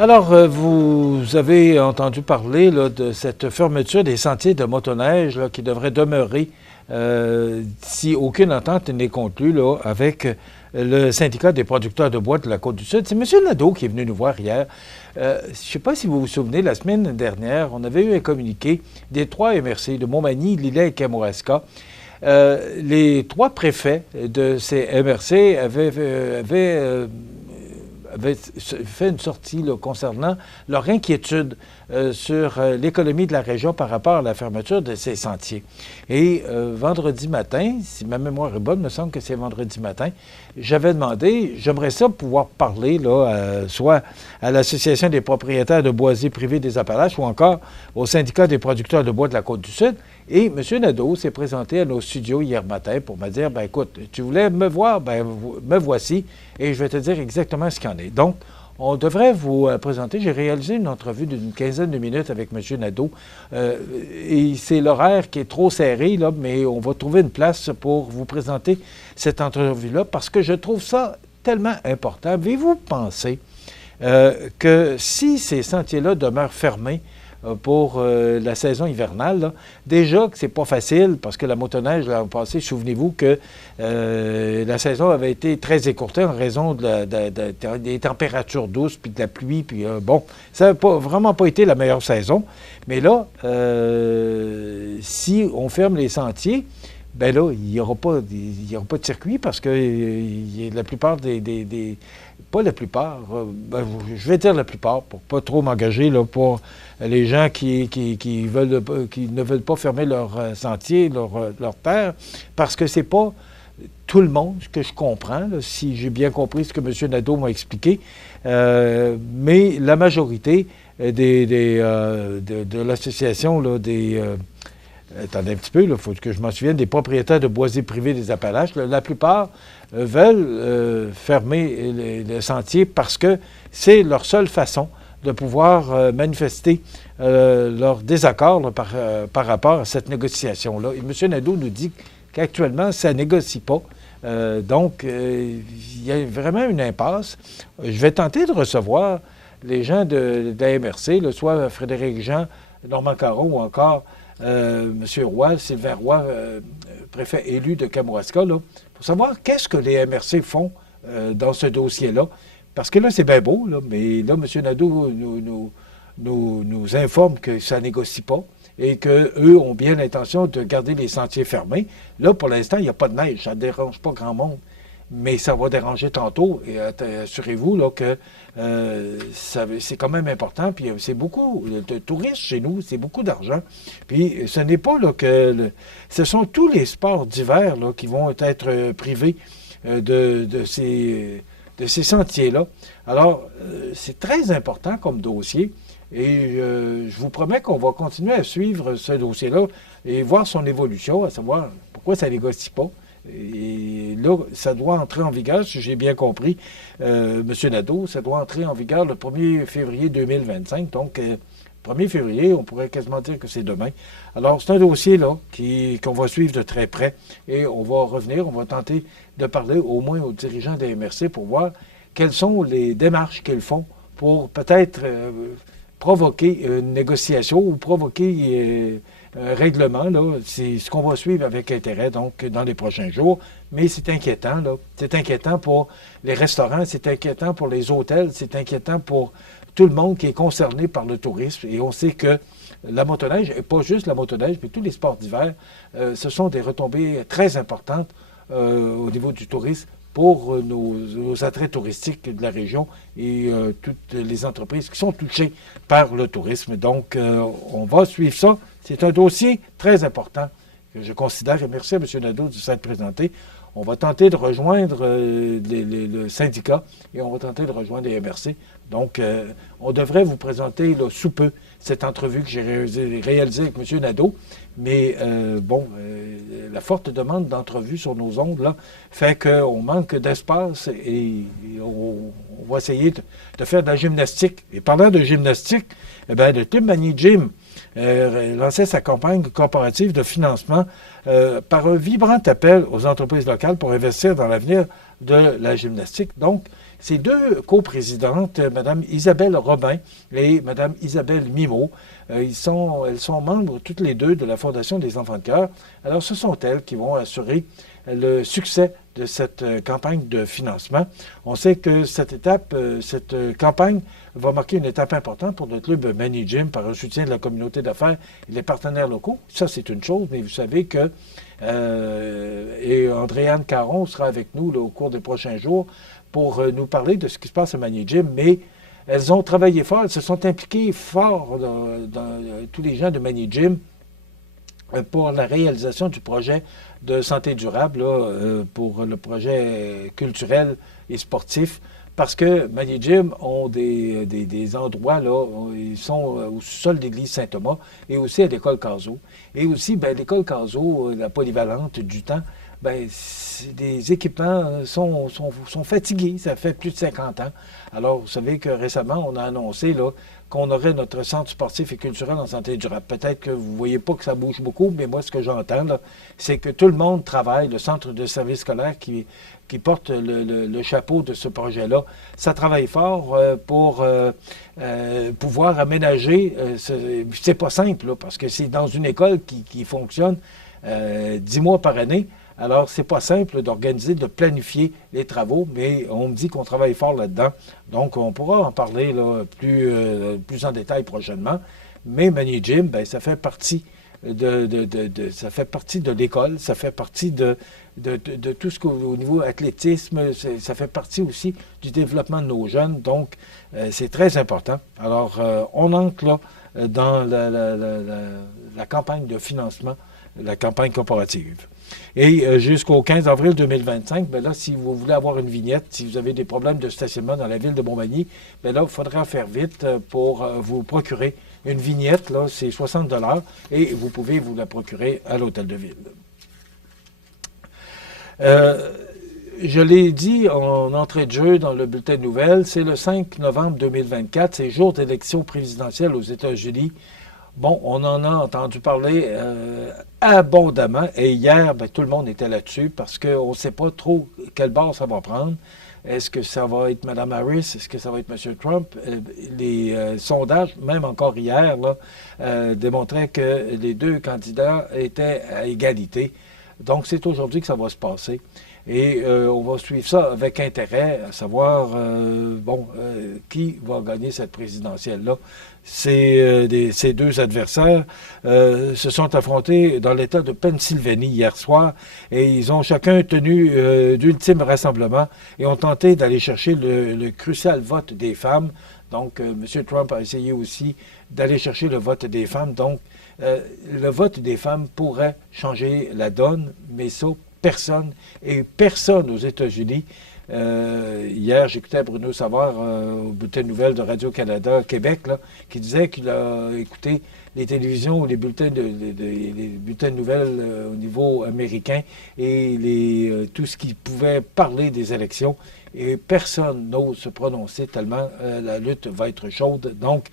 Alors, vous avez entendu parler là, de cette fermeture des sentiers de motoneige là, qui devrait demeurer si aucune entente n'est conclue là, avec le syndicat des producteurs de bois de la Côte-du-Sud. C'est M. Nadeau qui est venu nous voir hier. Je ne sais pas si vous vous souvenez, la semaine dernière, on avait eu un communiqué des 3 MRC, de Montmagny, Lillet et Kamouraska. Les 3 préfets de ces MRC avaient fait une sortie là, concernant leur inquiétude sur l'économie de la région par rapport à la fermeture de ces sentiers. Et vendredi matin, si ma mémoire est bonne, il me semble que c'est vendredi matin, j'avais demandé, j'aimerais ça pouvoir parler là, soit à l'Association des propriétaires de boisiers privés des Appalaches ou encore au syndicat des producteurs de bois de la Côte-du-Sud. Et M. Nadeau s'est présenté à nos studios hier matin pour me dire, écoute, tu voulais me voir, me voici, et je vais te dire exactement ce qu'il en est. Donc, on devrait vous présenter, j'ai réalisé une entrevue d'une quinzaine de minutes avec M. Nadeau, et c'est l'horaire qui est trop serré, là, mais on va trouver une place pour vous présenter cette entrevue-là, parce que je trouve ça tellement important. Avez-vous pensé que si ces sentiers-là demeurent fermés, pour la saison hivernale. Là. Déjà que c'est pas facile, parce que la motoneige, l'an passé, souvenez-vous que la saison avait été très écourtée en raison des températures douces, puis de la pluie, puis bon, ça n'a vraiment pas été la meilleure saison. Mais là, si on ferme les sentiers, bien là, il n'y aura pas de circuit, parce que la plupart pas la plupart, je vais dire la plupart, pour pas trop m'engager, là, pour les gens qui ne veulent pas fermer leur sentier, leur terre, parce que c'est pas tout le monde que je comprends, là, si j'ai bien compris ce que M. Nadeau m'a expliqué, mais la majorité de l'association là, attendez un petit peu, il faut que je m'en souvienne, des propriétaires de boisiers privés des Appalaches, là, la plupart veulent fermer le sentier parce que c'est leur seule façon de pouvoir manifester leur désaccord là, par rapport à cette négociation-là. Et M. Nadeau nous dit qu'actuellement, ça ne négocie pas. Donc, il y a vraiment une impasse. Je vais tenter de recevoir les gens de la MRC, là, soit Frédéric Jean, Normand Caron ou encore M. Roy, Sylvain Roy, préfet élu de Kamouraska, là, pour savoir qu'est-ce que les MRC font dans ce dossier-là. Parce que là, c'est bien beau, là, mais là, M. Nadeau nous informe que ça ne négocie pas et qu'eux ont bien l'intention de garder les sentiers fermés. Là, pour l'instant, il n'y a pas de neige, ça ne dérange pas grand monde. Mais ça va déranger tantôt, et assurez-vous là, que c'est quand même important. Puis c'est beaucoup de touristes chez nous, c'est beaucoup d'argent. Puis ce n'est pas là, ce sont tous les sports d'hiver là, qui vont être privés de ces sentiers-là. Alors, c'est très important comme dossier. Et je vous promets qu'on va continuer à suivre ce dossier-là et voir son évolution, à savoir pourquoi ça ne négocie pas. Et là, ça doit entrer en vigueur, si j'ai bien compris, M. Nadeau, ça doit entrer en vigueur le 1er février 2025. Donc, 1er février, on pourrait quasiment dire que c'est demain. Alors, c'est un dossier là qu'on va suivre de très près et on va revenir, on va tenter de parler au moins aux dirigeants des MRC pour voir quelles sont les démarches qu'ils font pour peut-être provoquer une négociation ou provoquer un règlement. Là, c'est ce qu'on va suivre avec intérêt donc dans les prochains jours. Mais c'est inquiétant. Là. C'est inquiétant pour les restaurants, c'est inquiétant pour les hôtels, c'est inquiétant pour tout le monde qui est concerné par le tourisme. Et on sait que la motoneige, et pas juste la motoneige, mais tous les sports d'hiver, ce sont des retombées très importantes au niveau du tourisme pour nos attraits touristiques de la région et toutes les entreprises qui sont touchées par le tourisme. Donc, on va suivre ça. C'est un dossier très important que je considère, et merci à M. Nadeau de s'être présenté. On va tenter de rejoindre le syndicat et on va tenter de rejoindre les MRC. Donc, on devrait vous présenter là, sous peu cette entrevue que j'ai réalisée avec M. Nadeau. Mais la forte demande d'entrevue sur nos ondes là, fait qu'on manque d'espace et on va essayer de faire de la gymnastique. Et parlant de gymnastique, le Team Mani Gym lançait sa campagne corporative de financement par un vibrant appel aux entreprises locales pour investir dans l'avenir de la gymnastique. Donc, Ces deux coprésidentes, Mme Isabelle Robin et Mme Isabelle Mimeau, elles sont membres toutes les deux de la Fondation des Enfants de cœur. Alors, ce sont elles qui vont assurer le succès de cette campagne de financement. On sait que cette campagne va marquer une étape importante pour le club Mani Gym par un soutien de la communauté d'affaires et des partenaires locaux. Ça, c'est une chose, mais vous savez que et Andréane Caron sera avec nous là, au cours des prochains jours pour nous parler de ce qui se passe à Mani Gym, mais elles ont travaillé fort, elles se sont impliquées fort dans tous les gens de Mani Gym pour la réalisation du projet de santé durable, là, pour le projet culturel et sportif, parce que Mani Gym ont des endroits, là, ils sont au sol de l'église Saint-Thomas et aussi à l'école Cazot. Et aussi, ben, l'école Cazot, la polyvalente du temps, ben, les équipements sont fatigués, ça fait plus de 50 ans. Alors, vous savez que récemment, on a annoncé là, qu'on aurait notre centre sportif et culturel en santé durable. Peut-être que vous ne voyez pas que ça bouge beaucoup, mais moi, ce que j'entends, là, c'est que tout le monde travaille, le centre de service scolaire qui porte le chapeau de ce projet-là, ça travaille fort pour pouvoir aménager. C'est pas simple, là, parce que c'est dans une école qui fonctionne 10 mois par année. Alors, c'est pas simple d'organiser, de planifier les travaux, mais on me dit qu'on travaille fort là-dedans. Donc, on pourra en parler là, plus en détail prochainement. Mais Mani Gym, ben, ça fait partie ça fait partie de l'école, ça fait partie de tout ce qu'au niveau athlétisme, ça fait partie aussi du développement de nos jeunes. Donc, c'est très important. Alors, on entre là dans la campagne de financement, la campagne corporative. Et jusqu'au 15 avril 2025, bien là, si vous voulez avoir une vignette, si vous avez des problèmes de stationnement dans la ville de Montmagny, bien là, il faudra en faire vite pour vous procurer une vignette. Là, c'est 60 $ et vous pouvez vous la procurer à l'hôtel de ville. Je l'ai dit en entrée de jeu dans le bulletin de nouvelles, c'est le 5 novembre 2024, c'est jour d'élection présidentielle aux États-Unis. Bon, on en a entendu parler abondamment et hier, ben, tout le monde était là-dessus parce qu'on ne sait pas trop quelle base ça va prendre. Est-ce que ça va être Mme Harris? Est-ce que ça va être M. Trump? Les sondages, même encore hier, là, démontraient que les deux candidats étaient à égalité. Donc, c'est aujourd'hui que ça va se passer. Et on va suivre ça avec intérêt, à savoir, qui va gagner cette présidentielle-là. Ces deux adversaires se sont affrontés dans l'État de Pennsylvanie hier soir et ils ont chacun tenu d'ultimes rassemblements et ont tenté d'aller chercher le crucial vote des femmes. Donc, M. Trump a essayé aussi d'aller chercher le vote des femmes. Donc, le vote des femmes pourrait changer la donne, mais ça, personne aux États-Unis. Hier, j'écoutais Bruno Savard au bulletin de nouvelles de Radio-Canada Québec, là, qui disait qu'il a écouté les télévisions ou les bulletins de nouvelles au niveau américain et tout ce qui pouvait parler des élections. Et personne n'ose se prononcer tellement la lutte va être chaude. Donc,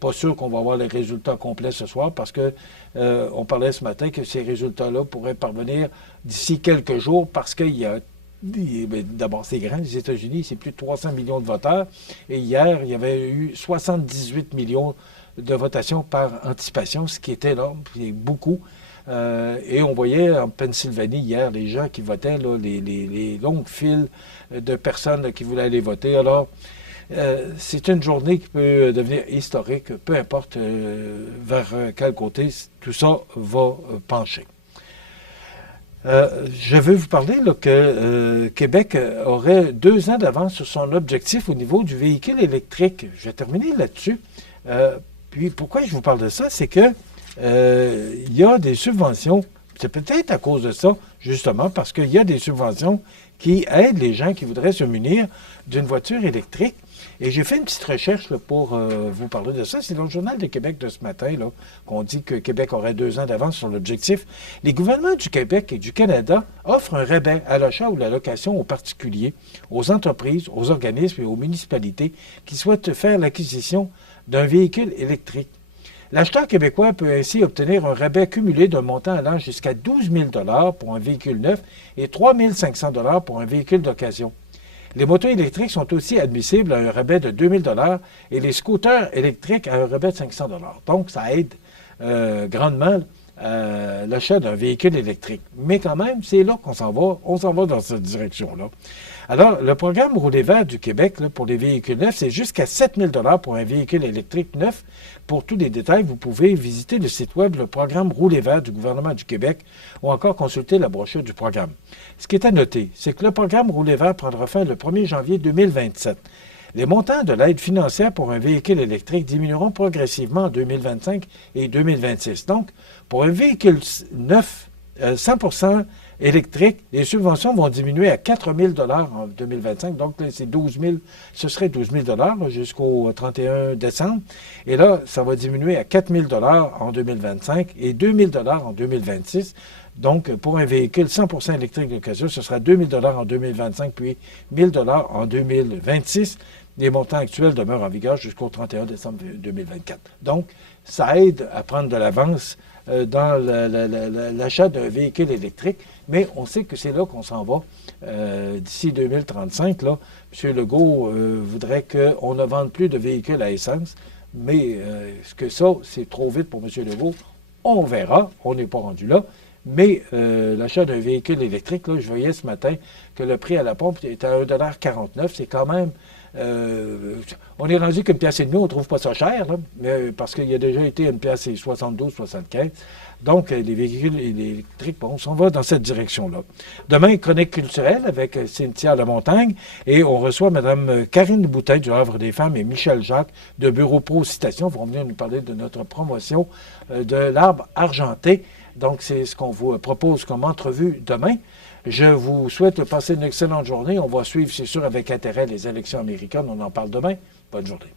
pas sûr qu'on va avoir les résultats complets ce soir parce que on parlait ce matin que ces résultats-là pourraient parvenir d'ici quelques jours parce qu'il y a d'abord, c'est grand, les États-Unis, c'est plus de 300 millions de voteurs. Et hier, il y avait eu 78 millions de votations par anticipation, ce qui est énorme, c'est beaucoup. Et on voyait en Pennsylvanie hier les gens qui votaient, là, les longues files de personnes là, qui voulaient aller voter. Alors, c'est une journée qui peut devenir historique, peu importe vers quel côté tout ça va pencher. Je veux vous parler là, que Québec aurait 2 ans d'avance sur son objectif au niveau du véhicule électrique. Je vais terminer là-dessus. Puis pourquoi je vous parle de ça, c'est que il y a des subventions. C'est peut-être à cause de ça, justement, parce qu'il y a des subventions qui aident les gens qui voudraient se munir d'une voiture électrique. Et j'ai fait une petite recherche là, pour vous parler de ça. C'est dans le Journal de Québec de ce matin là, qu'on dit que Québec aurait 2 ans d'avance sur l'objectif. Les gouvernements du Québec et du Canada offrent un rabais à l'achat ou la location aux particuliers, aux entreprises, aux organismes et aux municipalités qui souhaitent faire l'acquisition d'un véhicule électrique. L'acheteur québécois peut ainsi obtenir un rabais cumulé d'un montant allant jusqu'à 12 000 $ pour un véhicule neuf et 3 500 $ pour un véhicule d'occasion. Les motos électriques sont aussi admissibles à un rabais de 2 000 et les scooters électriques à un rabais de 500 $. Donc, ça aide grandement l'achat d'un véhicule électrique. Mais quand même, c'est là qu'on s'en va. On s'en va dans cette direction-là. Alors, le programme Rouler vert du Québec là, pour les véhicules neufs, c'est jusqu'à 7 000 $ pour un véhicule électrique neuf. Pour tous les détails, vous pouvez visiter le site web, le programme Rouler vert du gouvernement du Québec, ou encore consulter la brochure du programme. Ce qui est à noter, c'est que le programme Rouler vert prendra fin le 1er janvier 2027. Les montants de l'aide financière pour un véhicule électrique diminueront progressivement en 2025 et 2026. Donc, pour un véhicule neuf, 100% électrique, les subventions vont diminuer à 4 000 $ en 2025. Donc, là, c'est 12 000, ce serait 12 000 $ jusqu'au 31 décembre. Et là, ça va diminuer à 4 000 $ en 2025 et 2 000 $ en 2026. Donc, pour un véhicule 100% électrique d'occasion, ce sera 2 000 $ en 2025, puis 1 000 $ en 2026. Les montants actuels demeurent en vigueur jusqu'au 31 décembre 2024. Donc, ça aide à prendre de l'avance dans l'achat d'un véhicule électrique, mais on sait que c'est là qu'on s'en va d'ici 2035. Là, M. Legault voudrait qu'on ne vende plus de véhicules à essence, mais est-ce que ça, c'est trop vite pour M. Legault? On verra, on n'est pas rendu là. Mais l'achat d'un véhicule électrique, là, je voyais ce matin que le prix à la pompe est à 1,49 $. C'est quand même... on est rendu qu'une pièce et demie, on ne trouve pas ça cher, là, mais, parce qu'il y a déjà été une pièce et 72, 75. Donc, les véhicules électriques, bon, on s'en va dans cette direction-là. Demain, chronique culturelle avec Cynthia Lamontagne et on reçoit Mme Karine Boutin du Havre des Femmes et Michel Jacques de Bureau Pro Citation vont venir nous parler de notre promotion de l'arbre argenté. Donc, c'est ce qu'on vous propose comme entrevue demain. Je vous souhaite de passer une excellente journée. On va suivre, c'est sûr, avec intérêt les élections américaines. On en parle demain. Bonne journée.